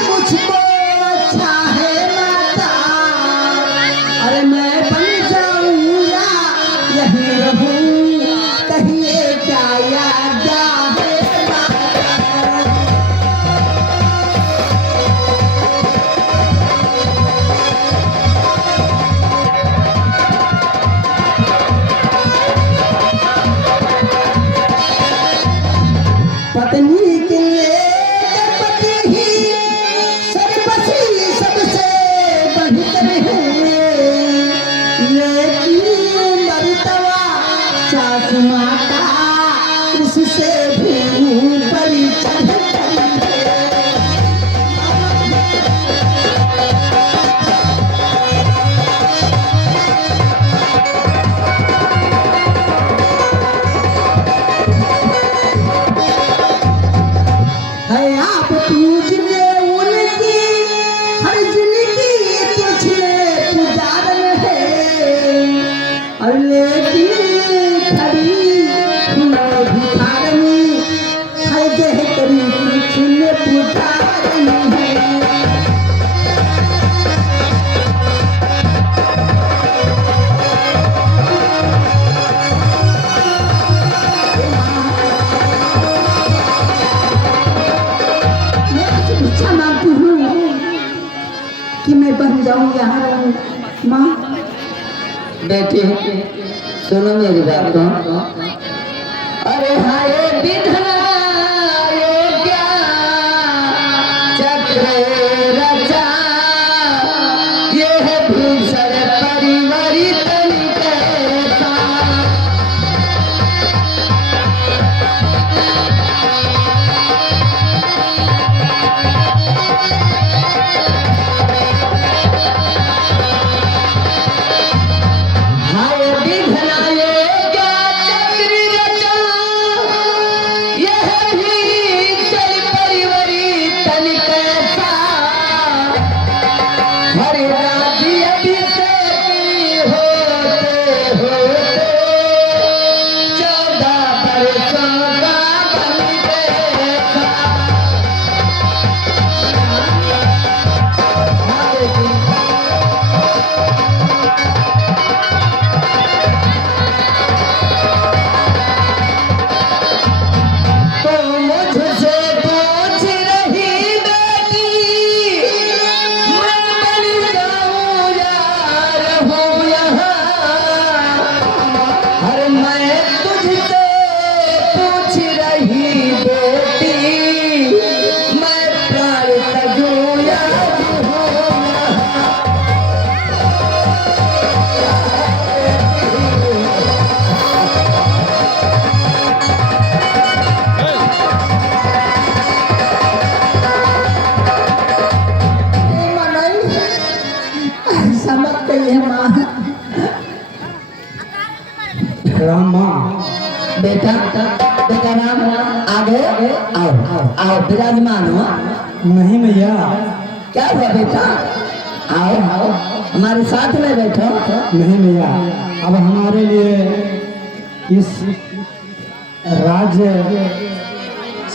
मुझको अच्छा है माता, अरे मैं बन जाऊं या यहीं रहूं, कहिए क्या याद है पत्नी के पति ही सर्वस्वी सबसे बढ़कर है, लेकिन मर्तबा सासु माता उससे भी ऊपर चढ़कर है। है आप पूजने उनकी हर जिंदगी तुझे पुजारन है, और लेकिन खड़ी भिखारनी है जह करी तुझे पुजारन है। इच्छा मांगती हूँ कि मैं बन जाऊं यहाँ रहूं। माँ बेटी सुनो मेरी बात को। अरे हाय विधना ये क्या चक्र रचा, ये है भूषण परिवर्तन कैसा। राम माँ बेटा बेटा राम आगे आओ आओ विराजमान हो। नहीं मैया। क्या हुआ बेटा? आओ आओ हमारे साथ में बैठो। नहीं मैया, अब हमारे लिए इस राज्य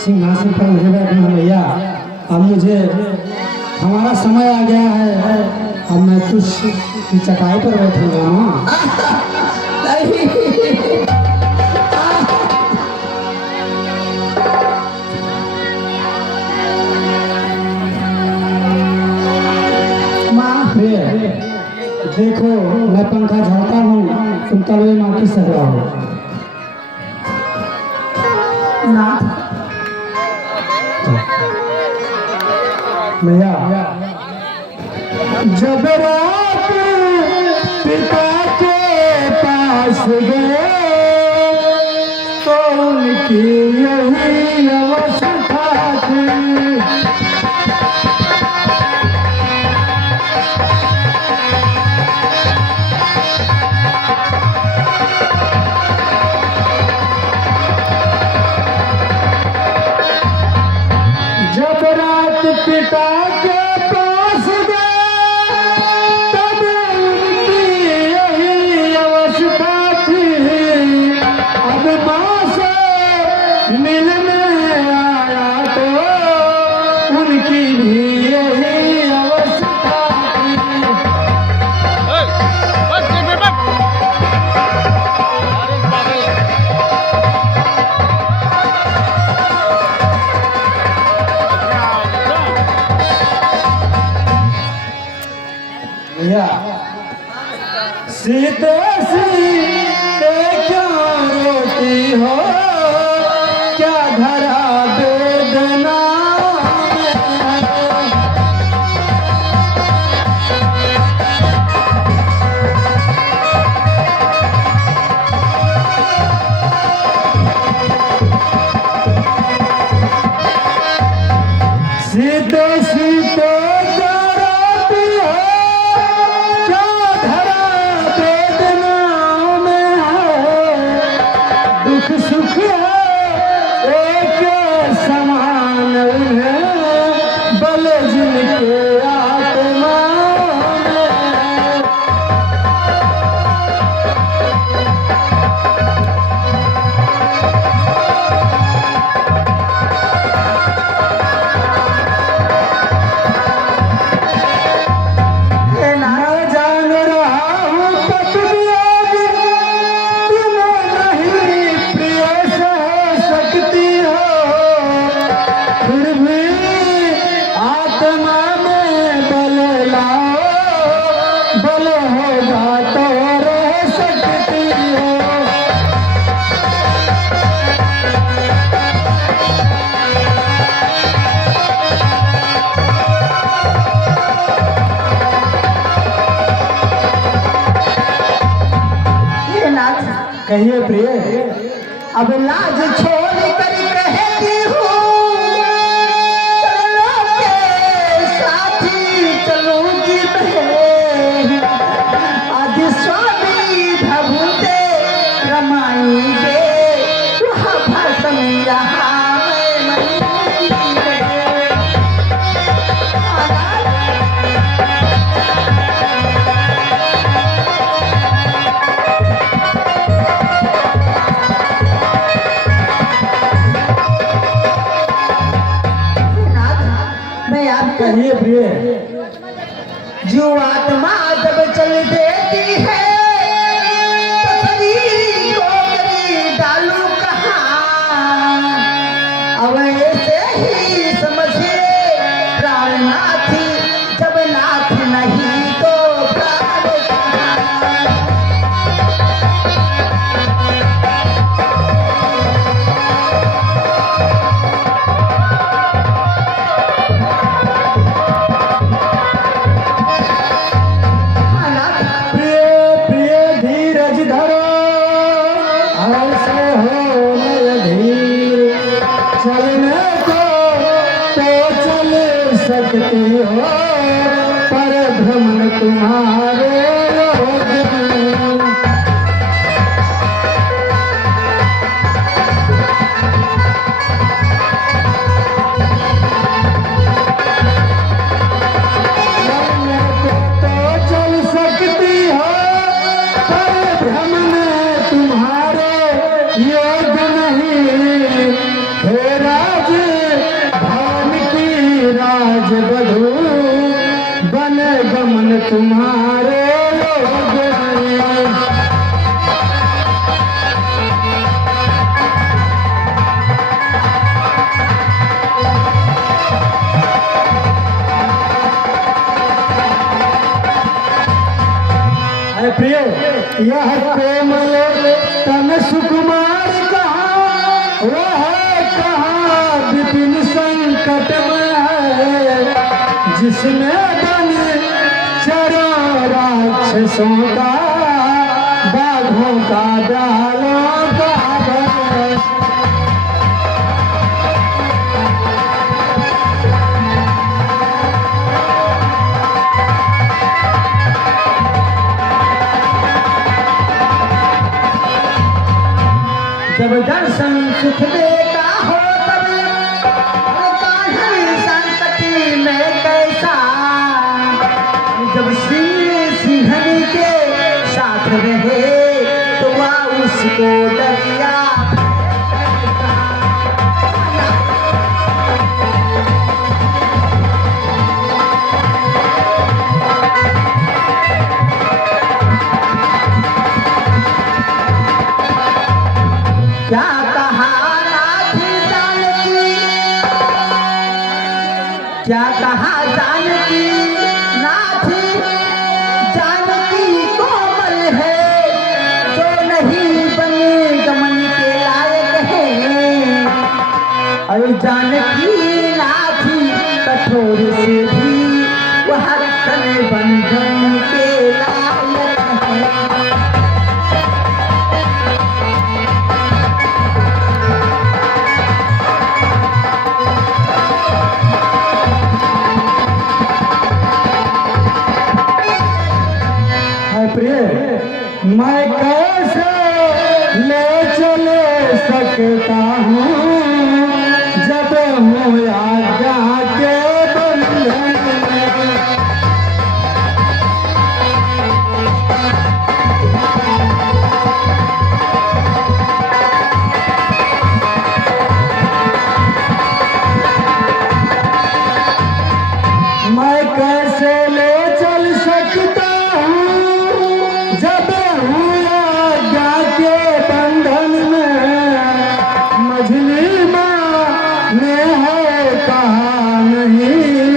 सिंहासन पर नहीं बैठना मैया। अब मुझे हमारा समय आ गया है, अब मैं कुछ चटाई पर बैठूंगा माँ। देखो मैं पंखा झाड़ता हूँ, तुम तलवे माँ की सजा हो। मैया जब रात पिता के पास गए तो उनकी यही अवस्था थी। पिता के पास गए तब उनकी यही अवस्था थी। अब माँ से मिलने आया तो उनकी भी भैया सीते सीते क्यों रोती हो, क्या धरा वेदना सीते सीते क्या रोती हो, क्या धरा वेदना में है, दुख सुख है एक समान उन्हें, बल जिनके आत्मा में। मैं जान रहा हूँ पतवियोग तुम्हें नहीं प्रिय सह सकती हो, फिर भी आत्मा में बल लाओ, बल होगा तो रह सकती हो। हे नाथ, कहिए प्रिय। अब लाज छोड़ कर कहती हूँ, चलो के साथी चलूंगी मैं, आज स्वामी भभूते रमाएंगे, वहाँ भाषण यहाँ मैं मरूंगी मैं। मैं आपका कहिए प्रिय। जो आत्मा जब चल देती है, तो शरीर को करी डालू कहाँ, अब ऐसे ही समझिए प्राणनाथ, जब नाथ नहीं तो प्राण कहाँ। प्रिय प्रिय धीरज धरो, ऐसे हो नय धीर, चलने को तो चल सकती हो, पर भ्रमण तुम्हारे योग्य नहीं। चलने को तो चल सकती हो, पर भ्रमण तुम्हारे योग्य नहीं। हे राज भान की राज बधू, बन गमन तुम्हारे योग्य नहीं। अरे प्रिय, यह कोमल तन सुकुमार कहाँ, वह कहाँ विपिन संकट में है, जिसमें बन चरो राक्षसों का, बाघों का डालों का बन। जब दर्शन सुख देता हो, तब कान्हा संकटी में कैसा, जब सिंह सिंहनी के साथ रहे, तो वह उसको दरिया क्या कहा नाथ जानकी, क्या कहा जानकी नाथ, और जानकी लाठी कठोर से भी वह तन बंधन के लायक है। प्रिय, मैं कैसे ले चले सकता हूँ जब हूँ आज्ञा के बंधन में। मैं कैसे ले चल सकता जब हूँ आज्ञा के बंधन में। मझली माँ ने है कहा नहीं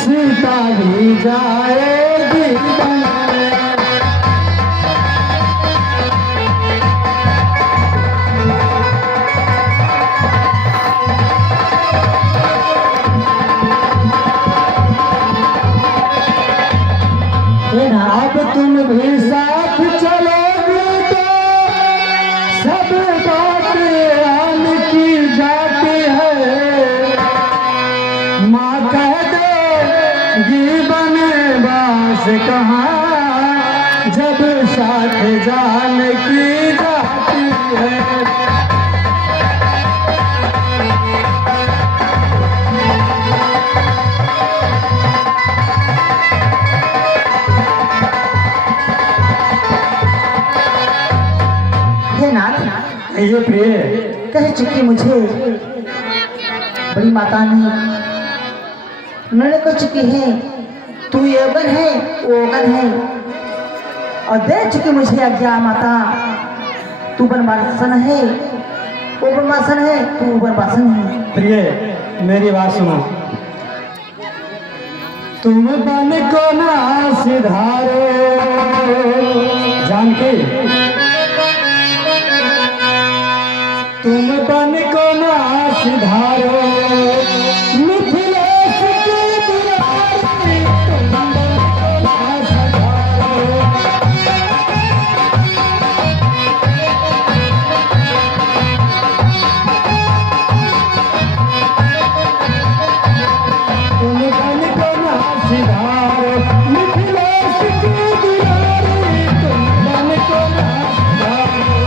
सीता भी जाएगी वन में। अब तुम भी साथ चलोगे तो सब बातें आन की जाती है। माँ कह देगी बनवास कहाँ जब साथ जान की जाती है। हे नाथ, ये प्रिय, कह चुकी मुझे बड़ी माता ने उन्होंने कह चुकी है तू योगन है वो ओगन है, और दे चुकी मुझे आज्ञा माता तू बनवासन है वो बनवासन है तू बनवासन है। प्रिय मेरी बात सुनो, तुम बन को ना सिधारो जानकी, तुम बन को ना सिधारो मिथिलेश की दुलारी, तुम बन को ना सिधारो। तुम बन को ना सिधारो मिथिलेश की दुलारी, तुम बन को ना सिधारो।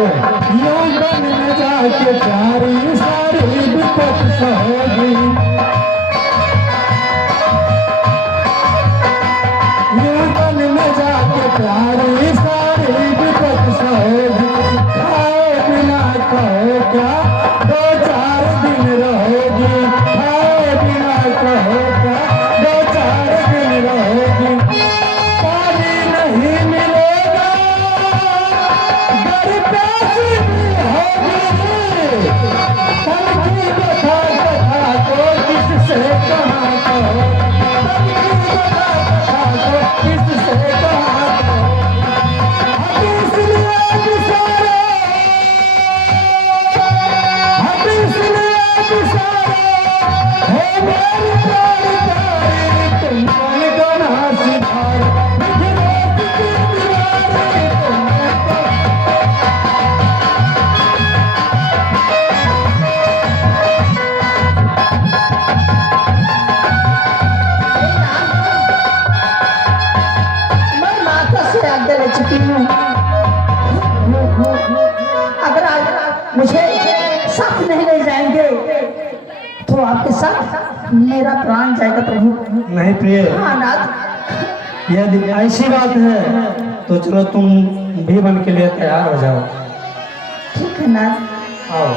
यौवन में जाके प्यारी सारी विपत सहोगी, यौवन में जाके प्यारी सारी विपत सहोगी। खाए बिना कहो क्या 2-4 दिन रहोगी, खाए बिना कहो क्या 2-4 दिन रहोगी। पानी नहीं मिलेगा घर प्यासी भी होगी, तन की कथा कथा को किससे कहाँ कहो, तन की कथा कथा को किससे कहाँ कहो। अब इसलिए बिसारो, अब इसलिए बिसारो हो मेरी प्यारी प्यारी, तुम कौन कौन सिधार मुझे रोज की दीवारी तुमको। मैं माता से आज्ञा ले चुकी हूँ। अगर आज मुझे साथ नहीं ले जाएंगे तो आपके साथ मेरा प्राण जाएगा प्रभु। नहीं प्रिय, हाँ नाथ, यदि ऐसी बात है तो चलो तुम भी बन के लिए तैयार हो जाओ। ठीक है नाथ। आओ।